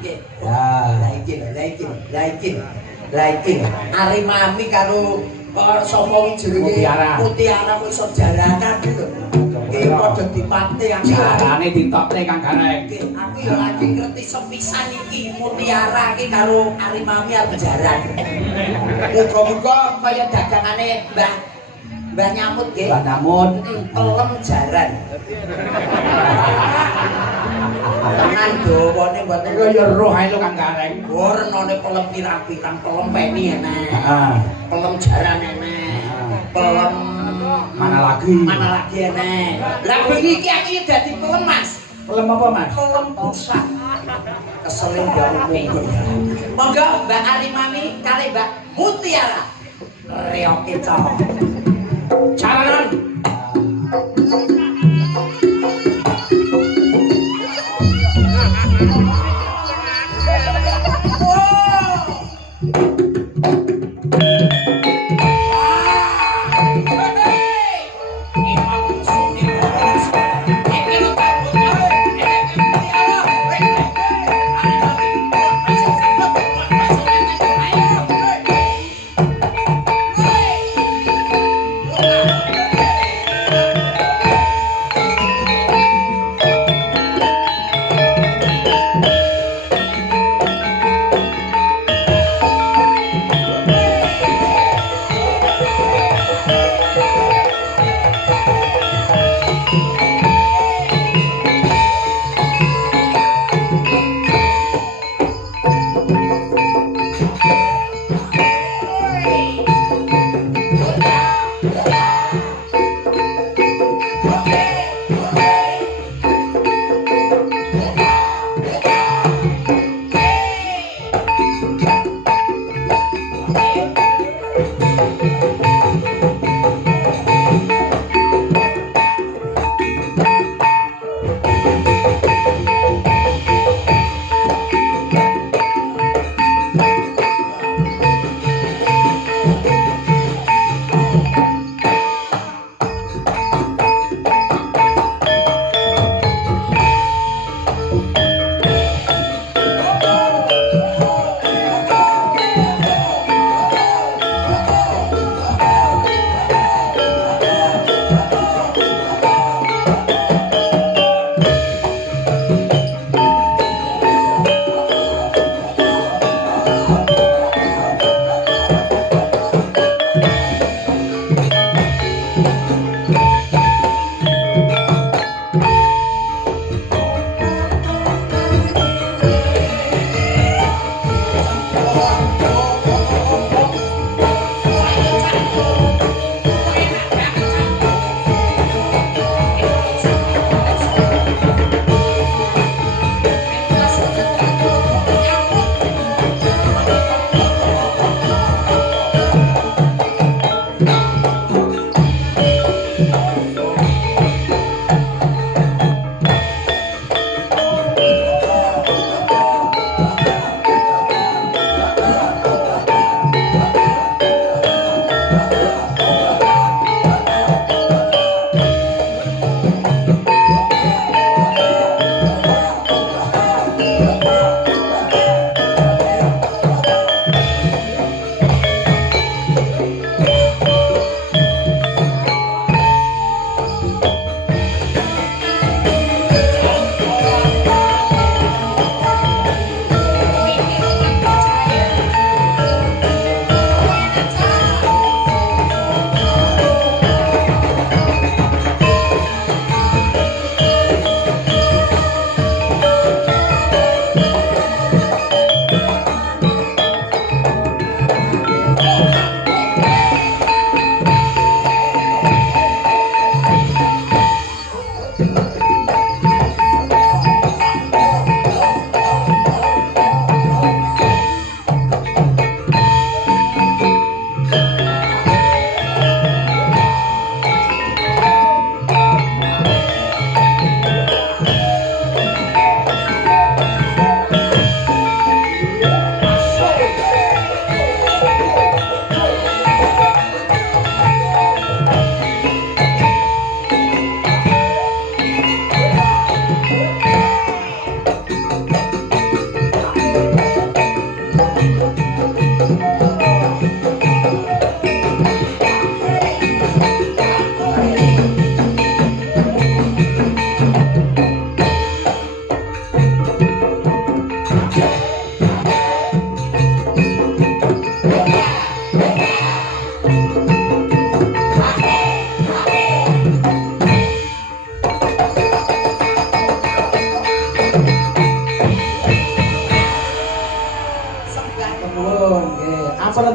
Ya, lagi. Ari mami karo sapa jenenge Mutiara kok iso jarakan lho. Iki padha dipatekan jarane ditokne Kang Gareng. Aku ya lagi ngerti sepisan iki Mutiara iki karo Ari mami arep jaran. Muga-muga kaya dagangane Mbah Nyamut nggih. Mbah Nyamut telem jaran. Tenan dawane mboten kaya roh ae lho Kang Gareng. Oh renane pelem pirang-pirang, pelem peni enek. Heeh. Pelem jaran enek. Pelem mana lagi enek. Lah bengi iki aku ya dadi pelem Mas. Pelem apa Mas? Pelem pusat. Keselin jauh minggu. Monggo Mbak Ari Mami kali Mbak Mutiara. Reok kita. Jaranan.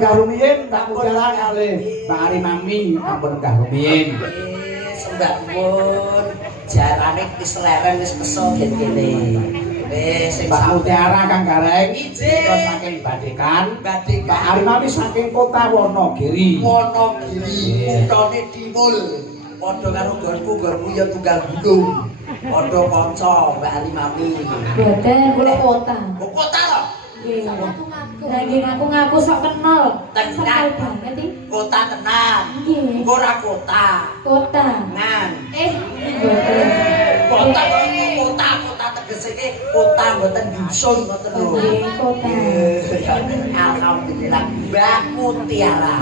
enggak rumiyin Mbak Mutiara kali Mbak Ari Mami ampun enggak rumiyin. Sembah pun jarane wis leren wis kesel kene. Wis Mbak Mutiara Kang Gareng Ijin. kula saking Badekan, Badekan. Mbak Ari Mami saking kota Wonogiri. Wonogiri kutane Timul. Padha karo gonku ya tunggal gunung. Padha kanca Mbak Ari Mami. Boten kula kota. Kok kota lho? Nggih. Lah nggih ngaku-ngaku sok kenal. Tenan. Kenal banget iki. Kota tenan. Nggih. Ora kota. Kota. Nan. Boten. Kota kota tegese iki kota mboten dusun ngoten lho. Nggih, kota. Alhamdulillah Mbak Mutiara.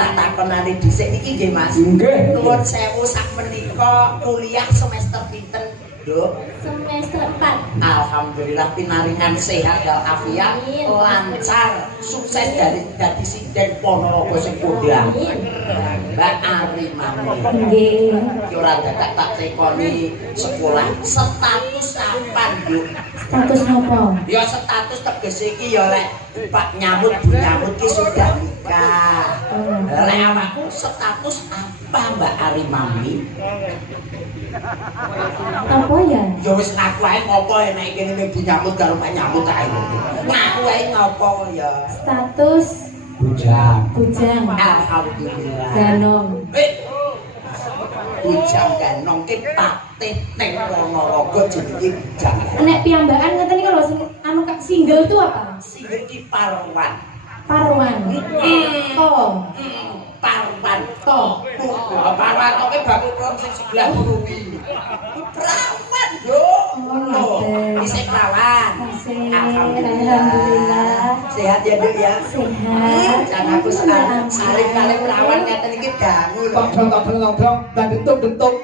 Tak takonane dhisik iki nggih Mas. Nggih. Nuwun sewu sak menika kuliah semester pinten, Duk? Semester 4. Alhamdulillah pinaringan sehat walafiat, lancar, sukses dari dadi sinden Ponorogo sing kondang. Mbak Ari Mami. Nggih. Iki ora dadak tak tekoni sekolah. Status apa, Nduk? Status nopo? Ya status tegese iki ya lek Pak nyambut ki sudah nikah. Lek awakku status apa Mbak Ari Mami? Apa ya? Ya wis ngaku ae ngopo enek kene ning nyambut karo Pak nyambut ae. Ngaku ae ngopo ya. Status Bujang. bujang. Alhamdulillah. Ganong. Bujang ganong ki patih ning Ponorogo jenenge bujang. Nek piyambakan ngeten iki lho sing anu Kak single itu apa? Sing iki Parwan. Parwan. Oh. Parwan to. Parwan to ki bakul kron sing sebelah kuwi. Perawan yo. Ngono. Isih perawan. Alhamdulillah. Sehat ya Duk ya. Sehat. Jangan aku saling kali perawan ngeten iki dangu lho. Tong dan bentuk-bentuk.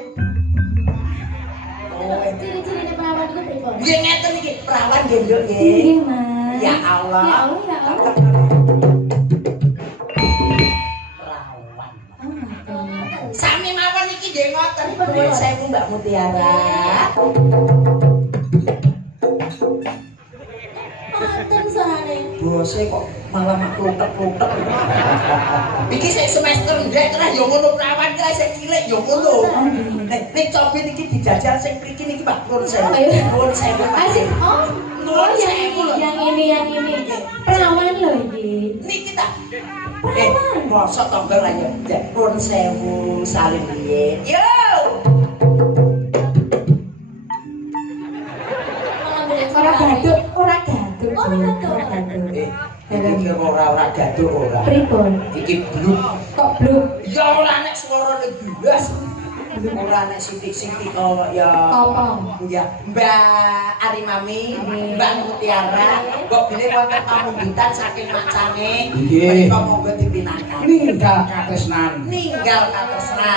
Ciri-cirine perawan itu pripun? Nggih ngeten iki perawan nggih Duk nggih. Nggih, Mas. Ya Allah. Ya Allah, ya Allah. Perawan. Oh, ngoten. Sami mawon iki nggih ngoten nuwun sewu Mbak Mutiara. Ngoten soalnya. Bose kok malah mak kluthek-kluthek. Iki sik semester ndek terus ya ngono perawan ki sik cilik ya ngono. Nek copet iki dijajal sing mriki niki Pak nuwun sewu. Nuwun sewu. Asik. Oh. Oh, yang ini. Perawan loh iki. Niki ta. Mosok tonggo lah ya. Nuwun sewu saling riyen. Yo. Ora gaduk. Iki ora gaduh ora. Pripun? Iki bluk. Kok bluk? Ya ora nek suarane jelas. Ora nek sithik-sithik ya. Apa? Ya, Mbak Ari Mami, Mbak Mutiara, kok bilih wonten pamunggitan saking macane. Nggih. Menika monggo dipinaken. Ninggal katresnan. Ninggal katresnan.